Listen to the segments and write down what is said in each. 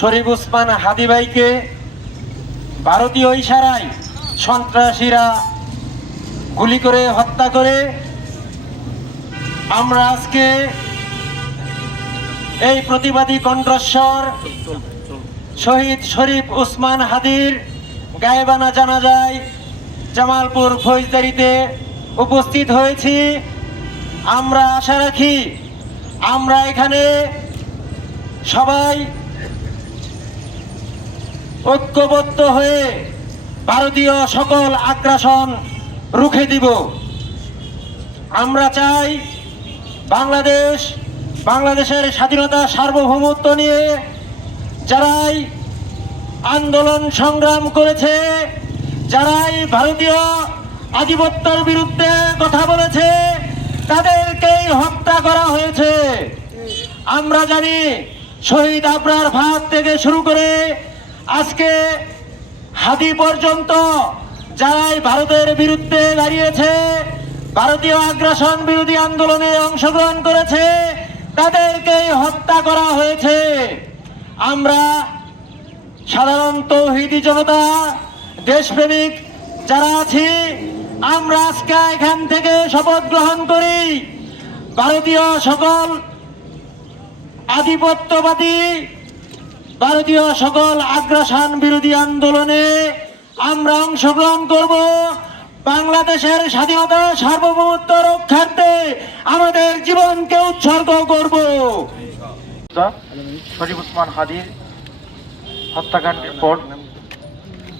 শরীফ উসমান হাদিবাইকে ভারতীয় ইশারায় সন্ত্রাসীরা গুলি করে হত্যা করে আমরা আজকে এই প্রতিবাদী কণ্ঠস্বর শহীদ শরীফ উসমান হাদির গায়েবানা জানা যায় জামালপুর ফৌজদারিতে উপস্থিত হয়েছি। আমরা আশা রাখি আমরা এখানে সবাই ঐক্যবদ্ধ হয়ে ভারতীয় সকল আগ্রাসন রুখে দিব। আমরা চাই বাংলাদেশ, বাংলাদেশের স্বাধীনতা সার্বভৌমত্ব নিয়ে যারাই আন্দোলন সংগ্রাম করেছে, যারাই ভারতীয় আধিপত্যের বিরুদ্ধে কথা বলেছে, তাদেরকেই হত্যা করা হয়েছে। আমরা জানি শহীদ আবরার ভাত থেকে শুরু করে আজকে হাদি পর্যন্ত যারাই ভারতের বিরুদ্ধে দাঁড়িয়েছে, ভারতীয় আগ্রাসন বিরোধী আন্দোলনে অংশগ্রহণ করেছে তাদেরকেই হত্যা করা হয়েছে। আমরা সাধারণ তৌহিদি জনতা, দেশপ্রেমিক যারা আছি, আমরা আজকে এখান থেকে শপথ গ্রহণ করি, ভারতীয় সকল আধিপত্যবাদী ভারতীয় সকল আগ্রাসন বিরোধী আন্দোলনে আমরা অংশগ্রহণ করব। বাংলাদেশের স্বাধীনতা সার্বভৌমত্ব রক্ষার্থে আমাদের জীবনকে উৎসর্গ করব। শরীফ উসমান হাদির হত্যাকাণ্ডের পর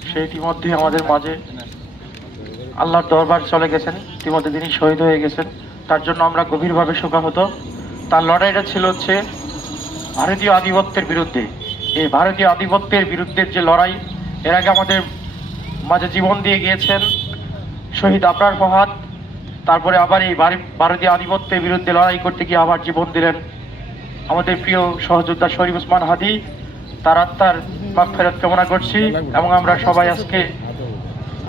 সে ইতিমধ্যে আমাদের মাঝে আল্লাহর দরবার চলে গেছেন। ইতিমধ্যে তিনি শহীদ হয়ে গেছেন। তার জন্য আমরা গভীরভাবে শোকাহত। তার লড়াইটা ছিল হচ্ছে ভারতীয় আধিপত্যের বিরুদ্ধে। এই ভারতীয় আধিপত্যের বিরুদ্ধে যে লড়াই, এর আগে আমাদের মাঝে জীবন দিয়ে গিয়েছেন শহীদ আবরার ফহাদ। তারপরে আবার এই ভারতীয় আধিপত্যের বিরুদ্ধে লড়াই করতে গিয়ে আবার জীবন দিলেন আমাদের প্রিয় সহযোদ্ধা শরীফ উসমান হাদি। তার আত্মার পাক ফেরত কামনা করছি এবং আমরা সবাই আজকে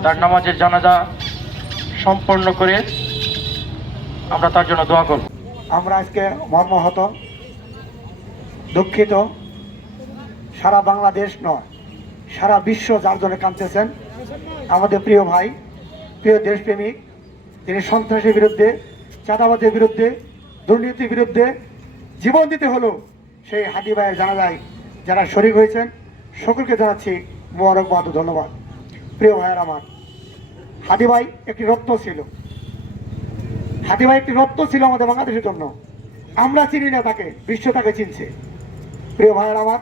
তার নামাজের জানাজা সম্পন্ন করে আমরা তার জন্য দোয়া করব। আমরা আজকে মর্মাহত, দুঃখিত সারা বাংলাদেশ নয়, সারা বিশ্ব যার জন্য কাঁদতেছেন। আমাদের প্রিয় ভাই, প্রিয় দেশপ্রেমিক, তিনি সন্ত্রাসের বিরুদ্ধে চাঁদাবাদের বিরুদ্ধে, দুর্নীতির বিরুদ্ধে জীবন দিতে হলো, সেই হাদি ভাইয়ের জানা যায় যারা শরিক হয়েছেন, সকলকে জানাচ্ছি মোবারকবাদ ধন্যবাদ। প্রিয় ভাইয়ের আমার, হাদি ভাই একটি রত্ন ছিল। হাতি ভাই একটি রত্ন ছিল আমাদের বাংলাদেশের জন্য। আমরা চিনি না তাকে, বিশ্ব তাকে চিনছে। প্রিয় ভাইয়ের আমার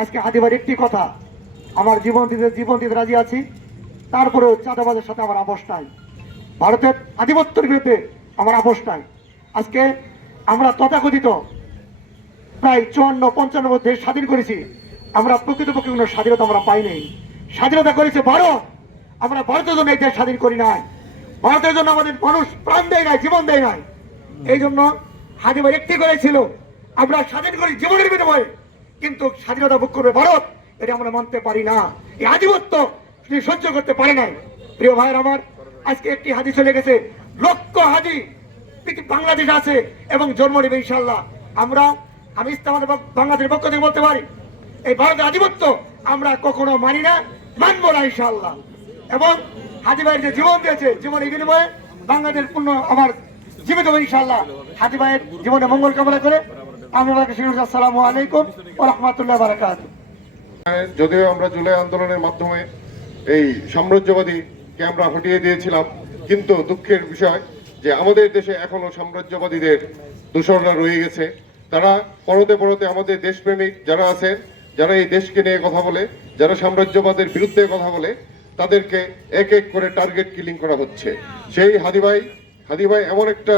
আজকে হাতি একটি কথা। আমার জীবন দিতে জীবন দিতে রাজি আছি। তারপরেও চাঁদাবাজের সাথে আমার আপোষ নাই। ভারতের আধিপত্যের বিরুদ্ধে আমার আপোষ নাই। আজকে আমরা তথাকথিত প্রায় চুয়ান্ন পঞ্চান্ন দেশ স্বাধীন করেছি। আমরা প্রকৃতপক্ষে কোনো স্বাধীনতা আমরা পাইনি স্বাধীনতা করেছে ভারত। আমরা ভারতের জন্য এই দেশ স্বাধীন করি নাই। ভারতের জন্য আমাদের মানুষ প্রাণ দেয় নাই, জীবন দেয় নাই। এই জন্য হাজিবার একটি করেছিল আমরা স্বাধীন করি জীবনের বিনিময়ে। কিন্তু স্বাধীনতা ভোগ করবে ভারত, এটা আমরা মানতে পারি না। এই আধিপত্য তিনি সহ্য করতে পারে নাই। প্রিয় ভাইয়ের আমার, আজকে একটি হাজি চলে গেছে। লক্ষ হাজি বাংলাদেশ আছে এবং জন্ম নেবে ইনশাল্লাহ আমরা, আমি আমাদের বাংলাদেশের পক্ষ থেকে বলতে পারি, এই ভারতের আধিপত্য আমরা কখনো মানি না, মানবো না ইনশাল্লাহ এবং হাজি ভাইয়ের যে জীবন দিয়েছে, জীবনের বিনিময়ে বাংলাদেশ পূর্ণ আমার জীবিত ইনশাল্লাহ হাজি ভাইয়ের জীবনে মঙ্গল কামনা করে যদিও আমরা জুলাই আন্দোলনের মাধ্যমে এই সাম্রাজ্যবাদীকে আমরা হটিয়ে দিয়েছিলাম, কিন্তু দুঃখের বিষয় যে আমাদের দেশে এখনও সাম্রাজ্যবাদীদের দূষণরা রয়ে গেছে। তারা পরতে পরতে আমাদের দেশপ্রেমিক যারা আছেন, যারা এই দেশকে নিয়ে কথা বলে, যারা সাম্রাজ্যবাদের বিরুদ্ধে কথা বলে, তাদেরকে এক এক করে টার্গেট কিলিং করা হচ্ছে। সেই হাদিভাই হাদিভাই এমন একটা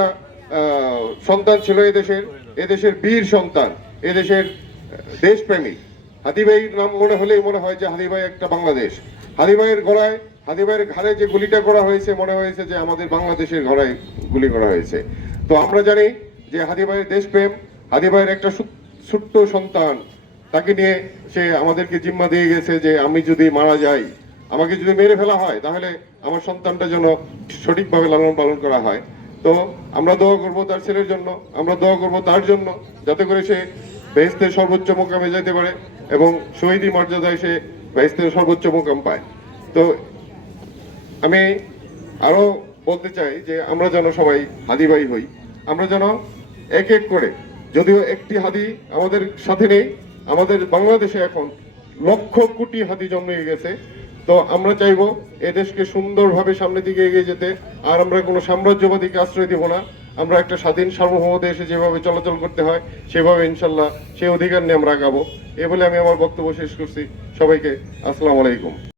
সন্তান ছিল এদেশের এদেশের বীর সন্তান, এদেশের দেশপ্রেমিক। হাদিভাইয়ের নাম মনে হলেই মনে হয় যে হাদিভাই একটা বাংলাদেশ। হাদিভাইয়ের গলায় হাদিভাইয়ের ঘাড়ে যে গুলিটা করা হয়েছে, মনে হয়েছে যে আমাদের বাংলাদেশের ঘোড়ায় গুলি করা হয়েছে। তো আমরা জানি যে হাদিভাইয়ের দেশপ্রেম হাদিভাইয়ের একটা ছোট্ট সন্তান, তাকে নিয়ে সে আমাদেরকে জিম্মা দিয়ে গেছে যে আমি যদি মারা যাই, আমাকে যদি মেরে ফেলা হয়, তাহলে আমার সন্তানটা যেন সঠিকভাবে লালন পালন করা হয়। তো আমরা দোয়া করব তার ছেলের জন্য, আমরা দোয়া করব তার জন্য, যাতে করে সে বেহেস্তের সর্বোচ্চ মোকামে যেতে পারে এবং শহীদী মর্যাদায় সে বাইস্তের সর্বোচ্চ মোকাম পায়। তো আমি আরও বলতে চাই যে আমরা যেন সবাই হাদিবাই হই। আমরা যেন এক এক করে, যদিও একটি হাদি আমাদের সাথে নেই, আমাদের বাংলাদেশে এখন লক্ষ কোটি হাদি জন্মে গেছে। তো আমরা চাইব এ দেশকে সুন্দরভাবে সামনের দিকে এগিয়ে যেতে। আর আমরা কোনো সাম্রাজ্যবাদীকে আশ্রয় দিব না। আমরা একটা স্বাধীন সার্বভৌম দেশে যেভাবে চলাচল করতে হয়, সেভাবে ইনশাল্লাহ সেই অধিকার নিয়ে আমরা আগাবো। এ বলে আমি আমার বক্তব্য শেষ করছি। সবাইকে আসসালাম আলাইকুম।